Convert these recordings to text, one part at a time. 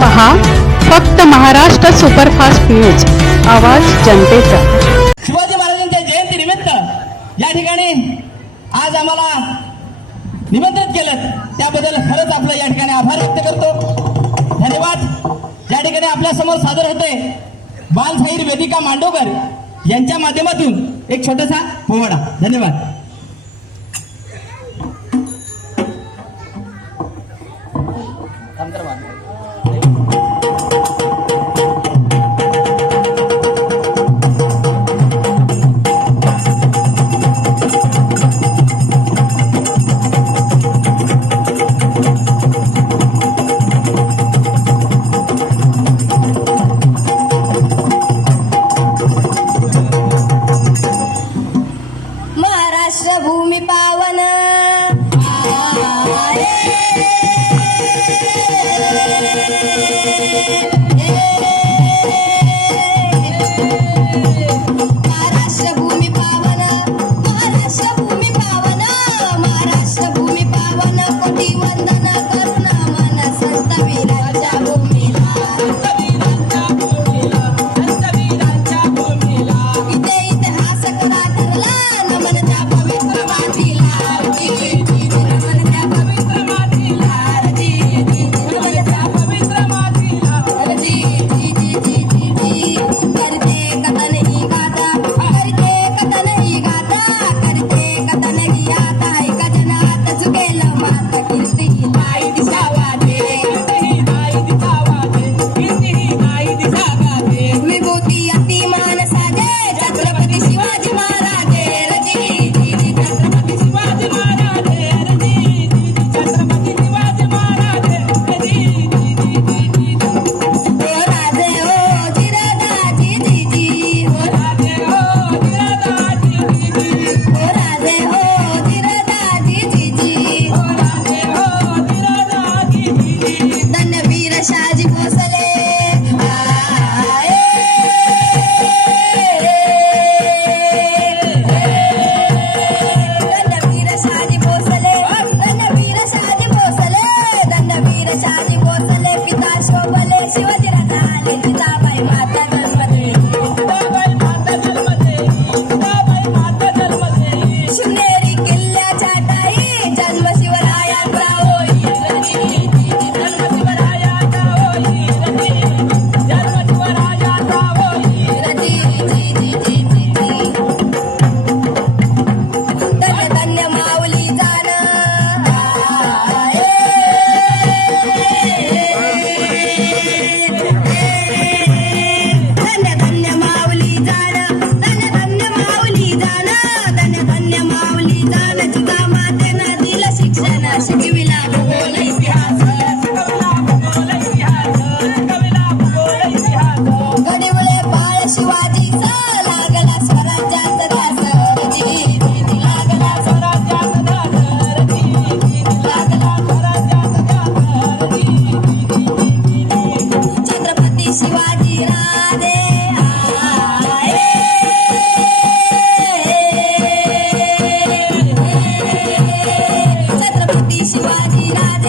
पहा फक्त Maharashtra superfast news, आवाज जनतेचा। शिवाजी महाराजांच्या जयंती निमित्त या ठिकाणी आज आम्हाला निमंत्रित केलं, त्याबद्दल खरंच आपलं या ठिकाणी आभार व्यक्त करतो। धन्यवाद। या ठिकाणी आपल्या समोर सादर होते बालशाहीर वेदिका मांडोकर यांच्या माध्यमातून एक छोटासा पोवाडा। धन्यवाद। महाराष्ट्र भूमी पावन महाराष्ट्र भूमी पावन, महाराष्ट्र भूमी पावन, महाराष्ट्र भूमी पावन, कोटी वंदन करुण मन संत वीरांच्या भूमीला, इथे इतिहास करा ठरला नमन त्या पवित्र मातीला, नमन त्या पवित्र मातीला, नमन त्या पवित्र मातीला, करते कथन ही गाथा, करते कथन ही गाथा, करते कथन ही गाथा, एका जनात चुकेल माता कीर्ती नाही दिसावा दे, विभूती अति मान साजे छत्रपती शिवाजी महाराज, छत्रपती शिवाजी महाराज, छत्रपती शिवाजी महाराज, ओ राजे ओ जिरदाजी जीजी, ओ राजे ओ जिरदाजी जीजी, ओ राजे ओ जिरदाजी जीजी, ओ राजे ओ जिरदाजी जीजी, धन्यवीर शहाजी भोसले धन्यवीर शहाजी भोसले, धन्यवीर शहाजी भोसले, धन्यवीर शहाजी भोसले, पिता शोभले शिवाजी राजा आले, जिजाबाई माता जन्मदे, जिजाबाई माता जन्मदे, जिजाबाई माता जन्मदे, शिवनेरी किल्ल्याच्या ठाई जन्म शिवरायांचा होई, जन्म शिवरायांचा होई, जन्म शिवरायांचा होई, धन्य धन्य माऊली जाण, धन्य धन्य माऊली जाण, धन्य धन्य माऊली जाण, धन्य धन्य माऊली जाण, जिजा मातेनं दिलं शिक्षण, शिकविला भूगोल इतिहास, शिकविला भूगोल इतिहास, शिकविला भूगोल इतिहास, गडिवळे बाळ शिवाजीचा लागला स्वराज्याचा ध्यास, लागला स्वराज्याचा ध्यास, लागला स्वराज्याचा ध्यास, छत्रपती शिवाजी राजे छत्रपती शिवाजी राजे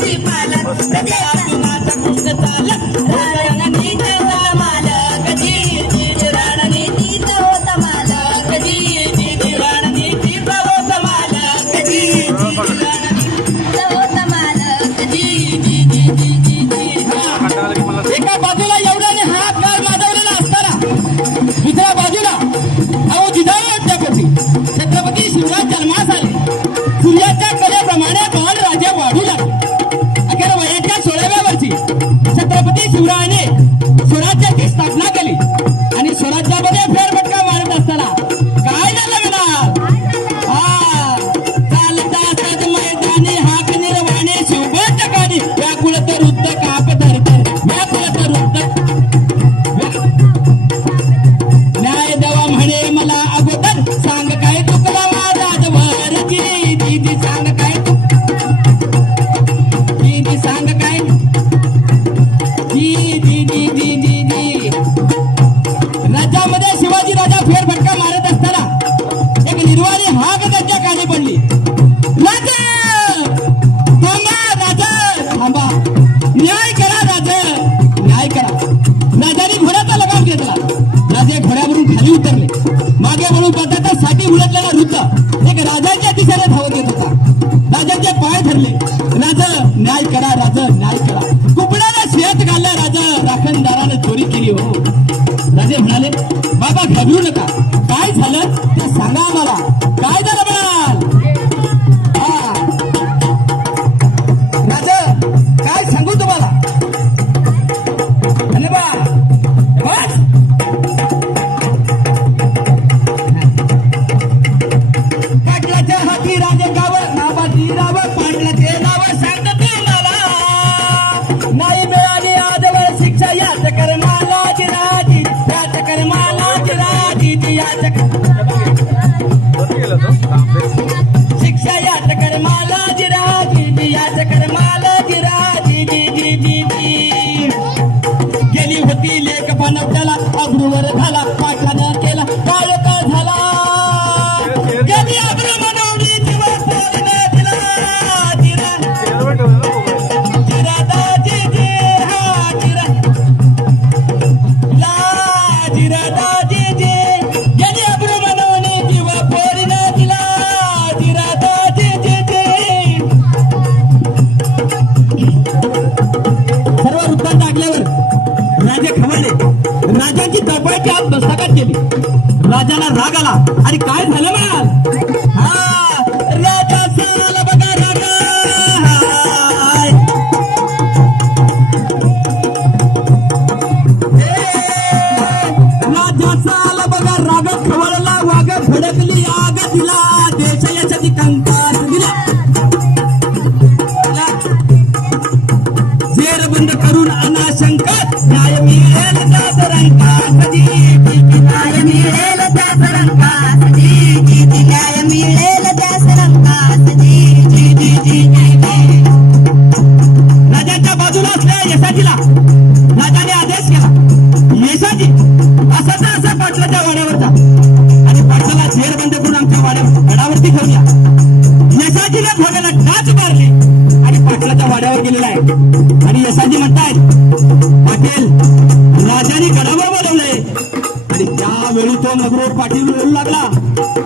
होती पालक कधी अर्जुनाचा कृष्ण चालक रणनीतीचा मालक जी रणनीतीचा होता मालक जी रणनीतीचा होता मालक जी रणनीतीचा होता मालक एका बाजूला एवढ्याने हातगार माजवलेला असताना दुसऱ्या बाजूला अहो जिजाऊ अध्यापती छत्रपती शिवराज जन्मास आले. सूर्याच्या कलेप्रमाणे बाळ राजे वाढू लागले. अखेर वयाच्या 16व्या वर्षी छत्रपती शिवरायाने स्वराज्याची स्थापना केली आणि स्वराज्यामध्ये फेरफटका मारत असताना काय झालं म्हणा चालता असतात मैदानी हाक निर्वाणे शोभत ठिकाणी व्याकुळ तर वृत्त काप धरतर व्याकुळ तर वृत्त न्याय देवा म्हणे मला अगोदर सांग काय चुकला माझा वर दीदी सांग काय दीदी सांग काय दीदी राज्यामध्ये शिवाजी राजा फेरफटका मारत असताना एक निर्वाणी हाक त्यांच्या कानी पडली. राजा थांबा राजा थांबा न्याय करा राजा न्याय करा. राजाने घोड्याचा लगाम घेतला. राजे घोड्यावरून खाली उतरले. मागे वळून बटाटा साठी उलटलेला वृद्ध एक राजाच्या दिशेने धावत येत होता. राजाचे पाय धरले. राजा न्याय करा राजा न्याय करा. कुपड्याला शेत घालल्या राजा राखणदाराने चोरी केली हो. राजे म्हणाले बाबा घाबरू नका. काय झालं ते सांगा आम्हाला. काय झालं म्हणाल. राजा काय सांगू तुम्हाला. अरे बा बस पाटलाच्या हाती राजे गाव नावाची राव पाटलाचे नाव सांगत मला नाही मिळाली आजवर शिक्षा याच कर्माला जिराजी याच कर्माला जिराजी याच शिक्षा याच कर्माला जिराजी याच कर्माला जिराजी गेली होती लेख बनवत्याला अब्रूवर झाला पाटलानं केला काळ का झाला गेली अब्रू बनवली जीवा पोरीने दिला जिरा जिरा दाजी जी हा जिरा ला जिरा दाजी जी गेली अब्रू बनवली जीवा पोरीने दिला जिरा दाजी जी सर्व वृत्तांत ऐकल्यावर राजे खवळले. राजाची दबाची आत मस्तकात केली. राजाला राग आला आणि काय झालं म्हणाल. राजा साला बघा राजा राजा साला बघा राग खवळला वाघ भडकली आग दिला देश यशाची कंकार दिला. जेर बंद करून अनाशंकात न्याय मिळेल त्याच रंगात न्याय मिळेल त्याच रंगास जी न्याय मिळेल त्याच रंगास राजाच्या बाजूला असलेल्या यशाजीला राजाने आदेश केला. यशाजी असाचा असा पाटलाच्या वाड्यावर जा आणि पाटलाला जेर बंद करून आमच्या गडावरती घेऊन या. यशाजीने घोड्याला टाच मारली आणि पाटलाच्या वाड्यावर गेलेला आहे. आणि यशाजी म्हणतायत पाटील राजाने गडावर बोलवलंय. आणि त्यावेळी तो मगरूर पाटील बोलू लागला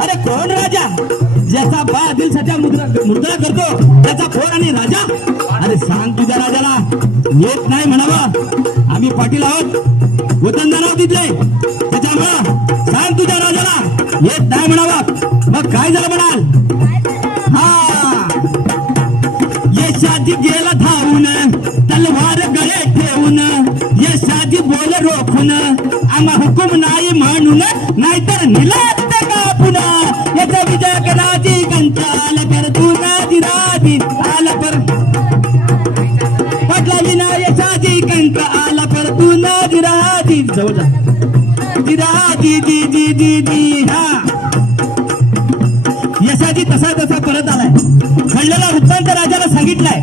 अरे कोण राजा ज्याचा बा आदिलशाच्या मुद्रा करतो त्याचा फोन आणि राजा. अरे सांग तुझ्या राजाला येत नाही म्हणावं. आम्ही पाटील आहोत वतनदार आहोत तिथले त्याच्यामुळं सांग तुझ्या राजाला येत नाही म्हणावं. मग काय झालं म्हणाल. यशाजी गेला धावून तलवार गळे ठेवून यशाजी बोल रोखून आम्हा हुकुम नाही म्हणून नाहीतर निलात कापून याचा विजय कराची कंटाल कर तू राजी आला पर पाटलाजी ना यशाजी कंट आला पर तू राजी जवळ जा राजी हा. यशाजी तसा परत आलाय. घडलेला वृत्तांत राजाला सांगितलाय.